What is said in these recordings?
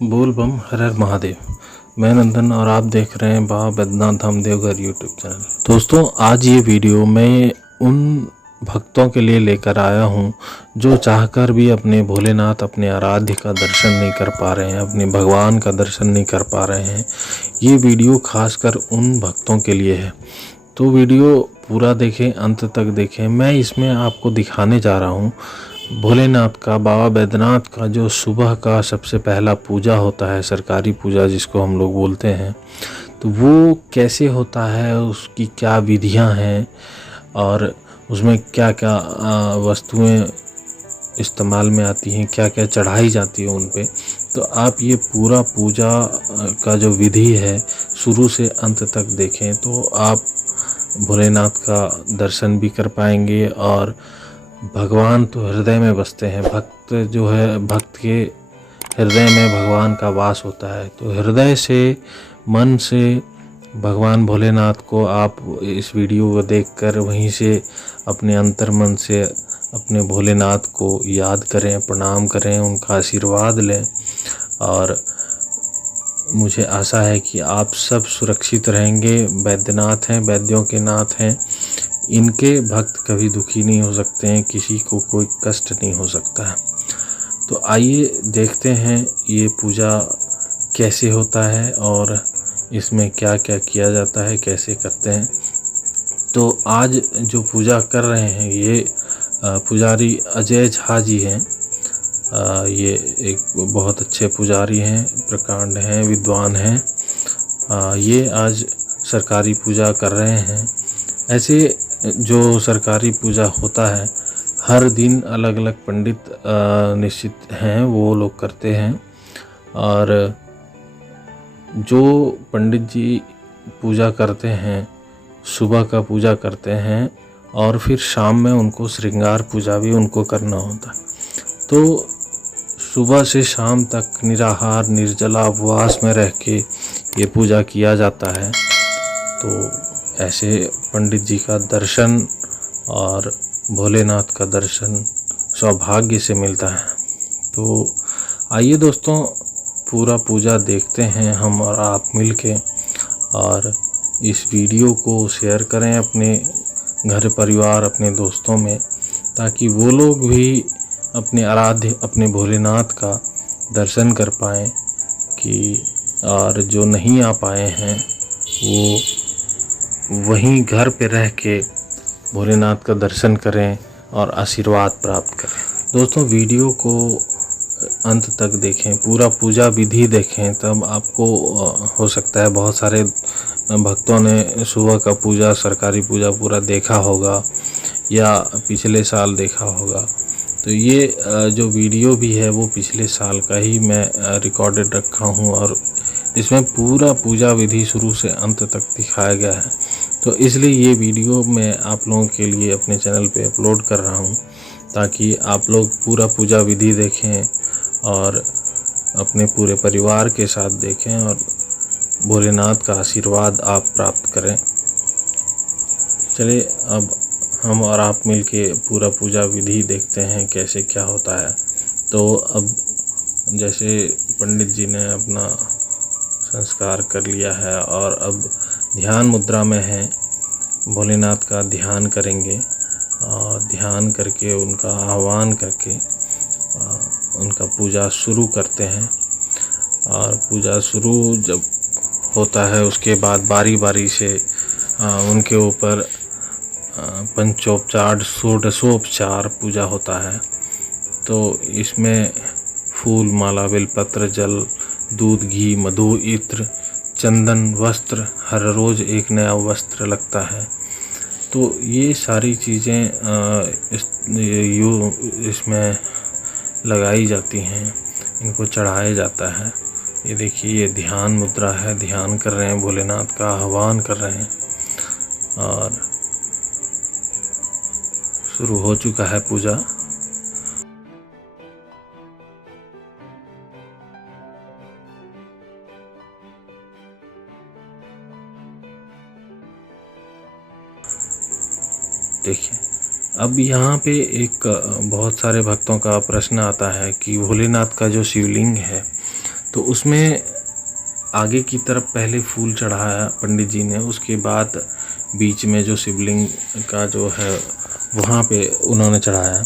बोल बम हर हर महादेव। मैं नंदन और आप देख रहे हैं बाबा बैद्यनाथ धाम देवघर यूट्यूब चैनल। दोस्तों, आज ये वीडियो मैं उन भक्तों के लिए लेकर आया हूँ जो चाहकर भी अपने भोलेनाथ, अपने आराध्य का दर्शन नहीं कर पा रहे हैं, अपने भगवान का दर्शन नहीं कर पा रहे हैं। ये वीडियो खासकर उन भक्तों के लिए है, तो वीडियो पूरा देखें, अंत तक देखें। मैं इसमें आपको दिखाने जा रहा हूँ भोलेनाथ का, बाबा बैद्यनाथ का जो सुबह का सबसे पहला पूजा होता है, सरकारी पूजा जिसको हम लोग बोलते हैं, तो वो कैसे होता है, उसकी क्या विधियां हैं और उसमें क्या क्या वस्तुएं इस्तेमाल में आती हैं, क्या क्या चढ़ाई जाती है उन पे। तो आप ये पूरा पूजा का जो विधि है शुरू से अंत तक देखें तो आप भोलेनाथ का दर्शन भी कर पाएंगे। और भगवान तो हृदय में बसते हैं, भक्त जो है, भक्त के हृदय में भगवान का वास होता है। तो हृदय से, मन से भगवान भोलेनाथ को आप इस वीडियो को देखकर वहीं से अपने अंतर मन से अपने भोलेनाथ को याद करें, प्रणाम करें, उनका आशीर्वाद लें। और मुझे आशा है कि आप सब सुरक्षित रहेंगे। बैद्यनाथ हैं, वैद्यों के नाथ हैं, इनके भक्त कभी दुखी नहीं हो सकते हैं, किसी को कोई कष्ट नहीं हो सकता है। तो आइए देखते हैं ये पूजा कैसे होता है और इसमें क्या क्या किया जाता है, कैसे करते हैं। तो आज जो पूजा कर रहे हैं ये पुजारी अजय झा जी हैं। ये एक बहुत अच्छे पुजारी हैं, प्रकांड हैं, विद्वान हैं। ये आज सरकारी पूजा कर रहे हैं। ऐसे जो सरकारी पूजा होता है हर दिन अलग अलग पंडित निश्चित हैं, वो लोग करते हैं। और जो पंडित जी पूजा करते हैं, सुबह का पूजा करते हैं और फिर शाम में उनको श्रृंगार पूजा भी उनको करना होता है। तो सुबह से शाम तक निराहार निर्जला उपवास में रह के ये पूजा किया जाता है। तो ऐसे पंडित जी का दर्शन और भोलेनाथ का दर्शन सौभाग्य से मिलता है। तो आइए दोस्तों, पूरा पूजा देखते हैं हम और आप मिलके। और इस वीडियो को शेयर करें अपने घर परिवार, अपने दोस्तों में, ताकि वो लोग भी अपने आराध्य, अपने भोलेनाथ का दर्शन कर पाएँ। कि और जो नहीं आ पाए हैं वो वहीं घर पे रह के भोलेनाथ का दर्शन करें और आशीर्वाद प्राप्त करें। दोस्तों, वीडियो को अंत तक देखें, पूरा पूजा विधि देखें, तब आपको हो सकता है बहुत सारे भक्तों ने सुबह का पूजा, सरकारी पूजा पूरा देखा होगा या पिछले साल देखा होगा। तो ये जो वीडियो भी है वो पिछले साल का ही मैं रिकॉर्डेड रखा हूँ और इसमें पूरा पूजा विधि शुरू से अंत तक दिखाया गया है। तो इसलिए ये वीडियो मैं आप लोगों के लिए अपने चैनल पे अपलोड कर रहा हूँ, ताकि आप लोग पूरा पूजा विधि देखें और अपने पूरे परिवार के साथ देखें और भोलेनाथ का आशीर्वाद आप प्राप्त करें। चलिए अब हम और आप मिलके पूरा पूजा विधि देखते हैं कैसे क्या होता है। तो अब जैसे पंडित जी ने अपना संस्कार कर लिया है और अब ध्यान मुद्रा में हैं, भोलेनाथ का ध्यान करेंगे और ध्यान करके उनका आह्वान करके उनका पूजा शुरू करते हैं। और पूजा शुरू जब होता है उसके बाद बारी बारी से उनके ऊपर पंचोपचार, षोडशोपचार पूजा होता है। तो इसमें फूल, माला, बेलपत्र, जल, दूध, घी, मधु, इत्र, चंदन, वस्त्र, हर रोज़ एक नया वस्त्र लगता है। तो ये सारी चीज़ें इसमें लगाई जाती हैं, इनको चढ़ाया जाता है। ये देखिए, ये ध्यान मुद्रा है, ध्यान कर रहे हैं, भोलेनाथ का आह्वान कर रहे हैं और शुरू हो चुका है पूजा। देखिए, अब यहाँ पे एक बहुत सारे भक्तों का प्रश्न आता है कि भोलेनाथ का जो शिवलिंग है, तो उसमें आगे की तरफ पहले फूल चढ़ाया पंडित जी ने, उसके बाद बीच में जो शिवलिंग का जो है वहाँ पे उन्होंने चढ़ाया।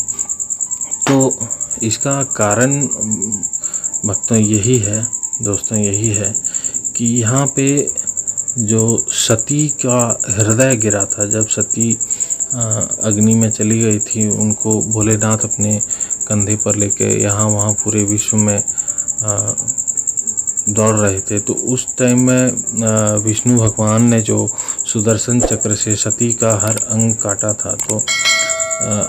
तो इसका कारण भक्तों यही है, दोस्तों यही है कि यहाँ पे जो सती का हृदय गिरा था, जब सती अग्नि में चली गई थी, उनको भोलेनाथ अपने कंधे पर लेके यहाँ वहाँ पूरे विश्व में दौड़ रहे थे। तो उस टाइम में विष्णु भगवान ने जो सुदर्शन चक्र से सती का हर अंग काटा था, तो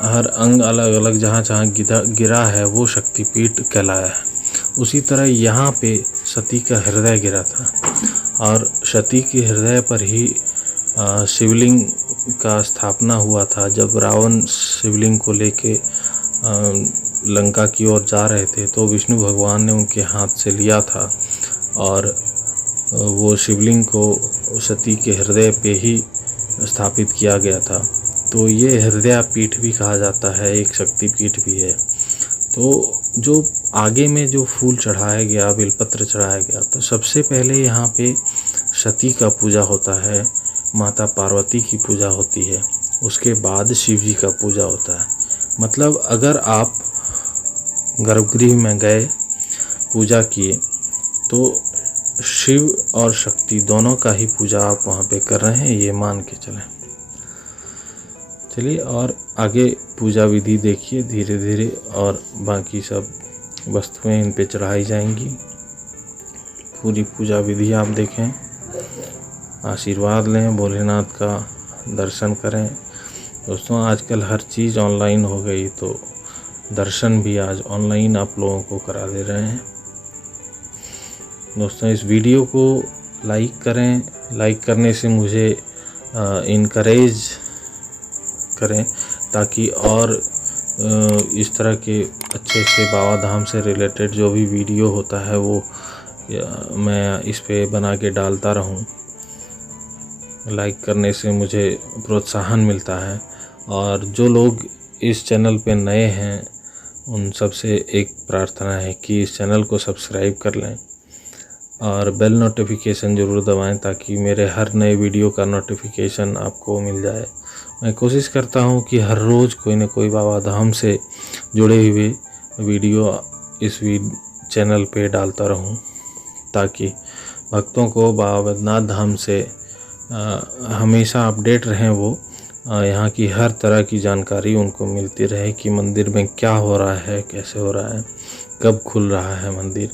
हर अंग अलग अलग जहाँ जहाँ गिरा है वो शक्तिपीठ कहलाया है। उसी तरह यहाँ पे सती का हृदय गिरा था, और सती के हृदय पर ही शिवलिंग का स्थापना हुआ था। जब रावण शिवलिंग को लेके लंका की ओर जा रहे थे, तो विष्णु भगवान ने उनके हाथ से लिया था, और वो शिवलिंग को सती के हृदय पे ही स्थापित किया गया था। तो ये हृदय पीठ भी कहा जाता है, एक शक्ति पीठ भी है। तो जो आगे में जो फूल चढ़ाया गया, बेलपत्र चढ़ाया गया, तो सबसे पहले यहाँ पे सती का पूजा होता है, माता पार्वती की पूजा होती है, उसके बाद शिव जी का पूजा होता है। मतलब अगर आप गर्भगृह में गए, पूजा किए, तो शिव और शक्ति दोनों का ही पूजा आप वहाँ पे कर रहे हैं, ये मान के चलें। चलिए और आगे पूजा विधि देखिए धीरे धीरे, और बाकी सब वस्तुएं इन पे चढ़ाई जाएंगी। पूरी पूजा विधि आप देखें, आशीर्वाद लें, भोलेनाथ का दर्शन करें। दोस्तों आजकल हर चीज़ ऑनलाइन हो गई, तो दर्शन भी आज ऑनलाइन आप लोगों को करा दे रहे हैं। दोस्तों इस वीडियो को लाइक करें, लाइक करने से मुझे इनकरेज करें, ताकि और इस तरह के अच्छे से बाबा धाम से रिलेटेड जो भी वीडियो होता है वो मैं इस पे बना के डालता रहूं। लाइक करने से मुझे प्रोत्साहन मिलता है, और जो लोग इस चैनल पे नए हैं उन सबसे एक प्रार्थना है कि इस चैनल को सब्सक्राइब कर लें और बेल नोटिफिकेशन ज़रूर दबाएं, ताकि मेरे हर नए वीडियो का नोटिफिकेशन आपको मिल जाए। मैं कोशिश करता हूं कि हर रोज़ कोई न कोई बाबा धाम से जुड़े हुए वीडियो इस चैनल पे डालता रहूं, ताकि भक्तों को बाबा बैद्यनाथ धाम से हमेशा अपडेट रहें। वो यहाँ की हर तरह की जानकारी उनको मिलती रहे कि मंदिर में क्या हो रहा है, कैसे हो रहा है, कब खुल रहा है मंदिर।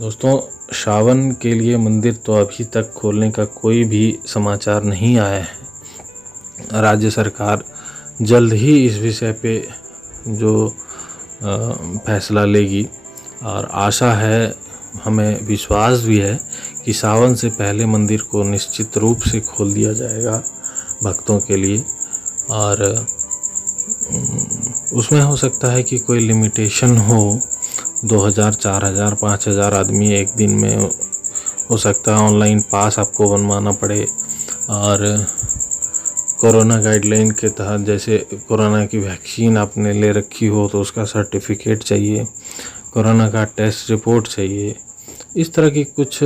दोस्तों श्रावण के लिए मंदिर तो अभी तक खोलने का कोई भी समाचार नहीं आया है। राज्य सरकार जल्द ही इस विषय पे जो फैसला लेगी, और आशा है, हमें विश्वास भी है कि सावन से पहले मंदिर को निश्चित रूप से खोल दिया जाएगा भक्तों के लिए। और उसमें हो सकता है कि कोई लिमिटेशन हो, 2000, 4000, 5000 आदमी एक दिन में हो सकता है। ऑनलाइन पास आपको बनवाना पड़े, और कोरोना गाइडलाइन के तहत जैसे कोरोना की वैक्सीन आपने ले रखी हो तो उसका सर्टिफिकेट चाहिए, कोरोना का टेस्ट रिपोर्ट चाहिए। इस तरह की कुछ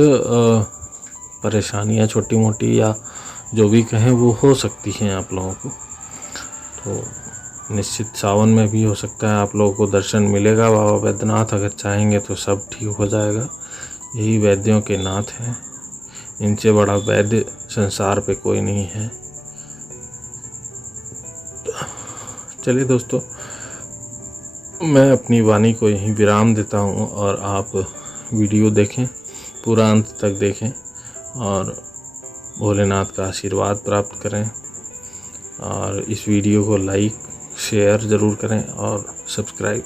परेशानियां छोटी मोटी या जो भी कहें वो हो सकती हैं आप लोगों को। तो निश्चित सावन में भी हो सकता है आप लोगों को दर्शन मिलेगा। बाबा बैद्यनाथ अगर चाहेंगे तो सब ठीक हो जाएगा। यही वैद्यों के नाथ हैं, इनसे बड़ा वैद्य संसार पे कोई नहीं है। चलिए दोस्तों, मैं अपनी वाणी को यहीं विराम देता हूँ, और आप वीडियो देखें, पूरा अंत तक देखें और भोलेनाथ का आशीर्वाद प्राप्त करें। और इस वीडियो को लाइक शेयर ज़रूर करें, और सब्सक्राइब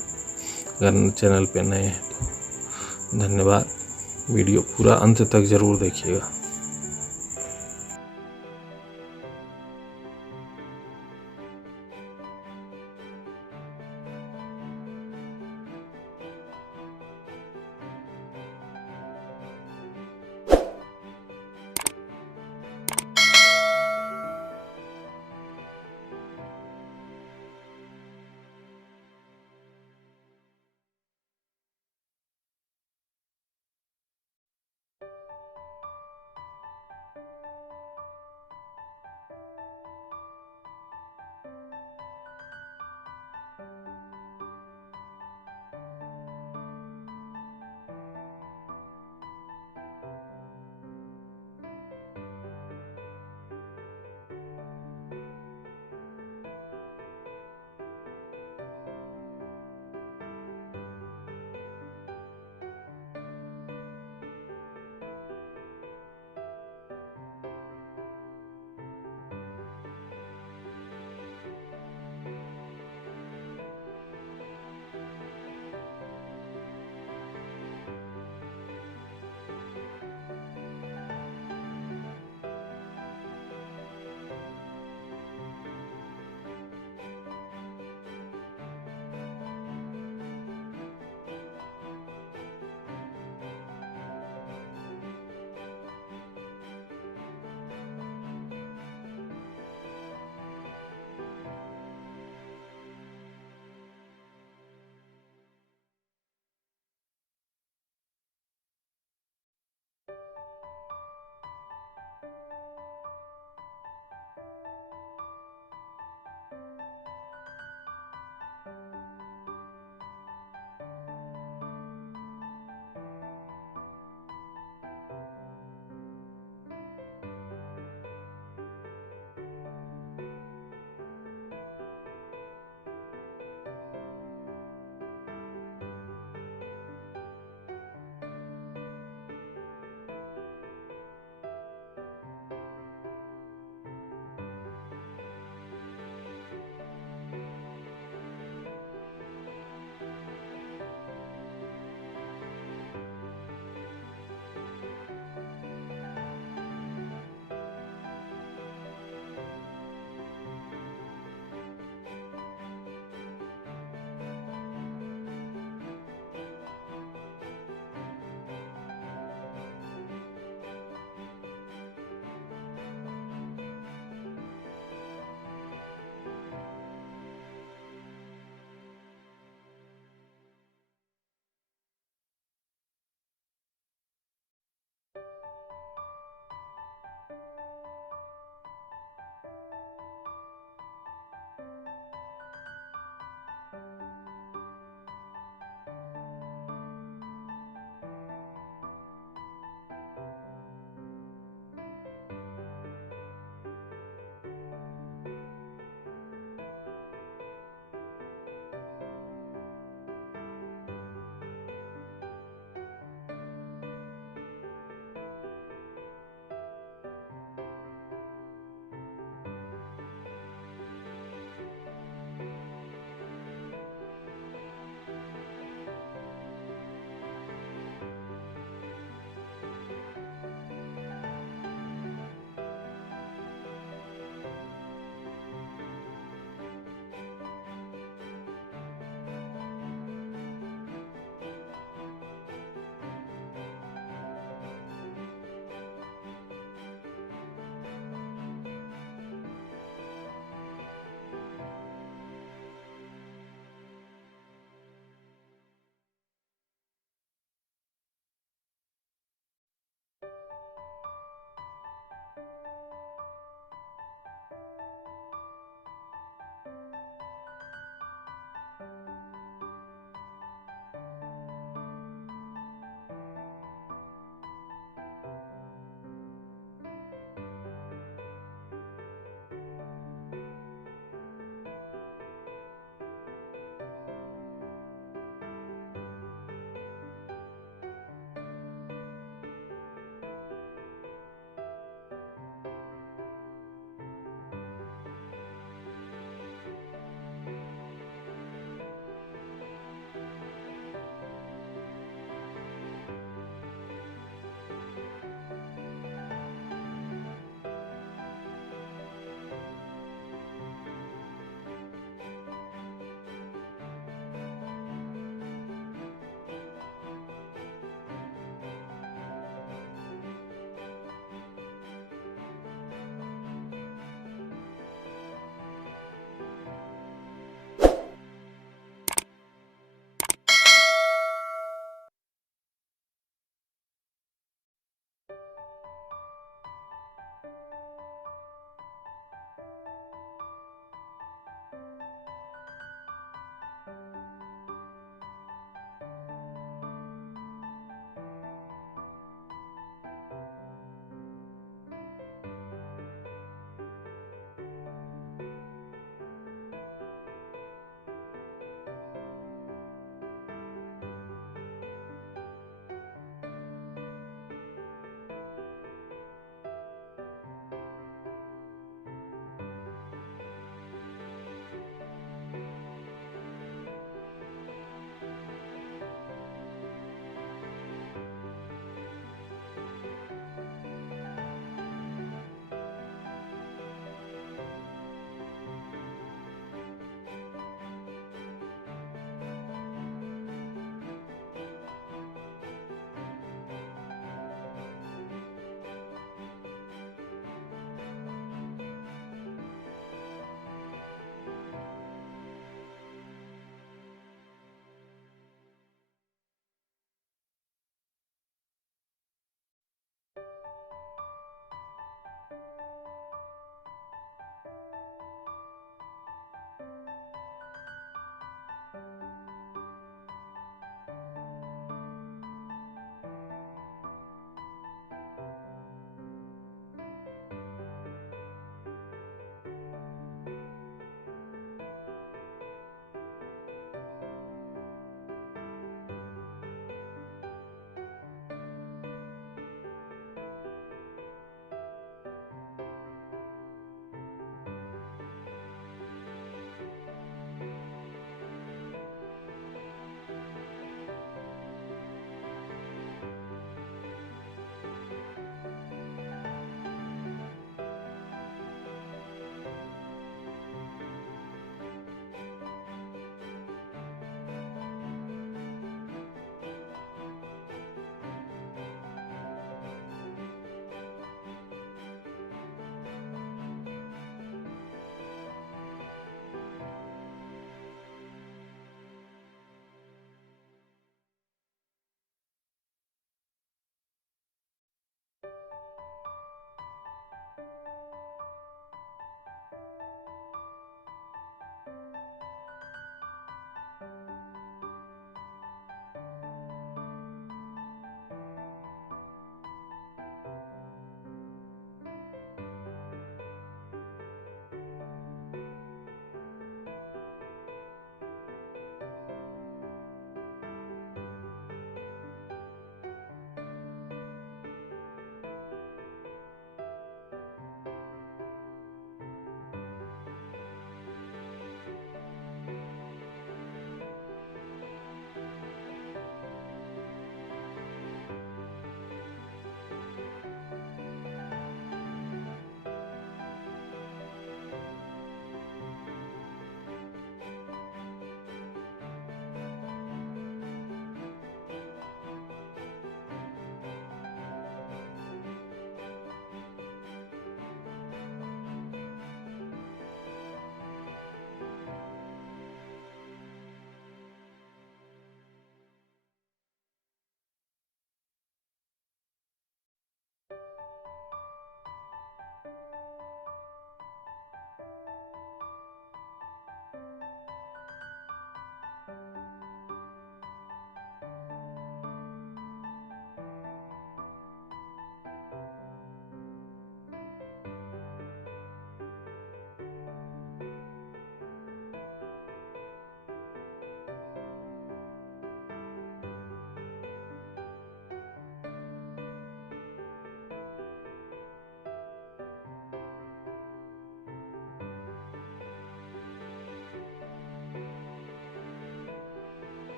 अगर चैनल पे नए हैं तो धन्यवाद। वीडियो पूरा अंत तक ज़रूर देखिएगा।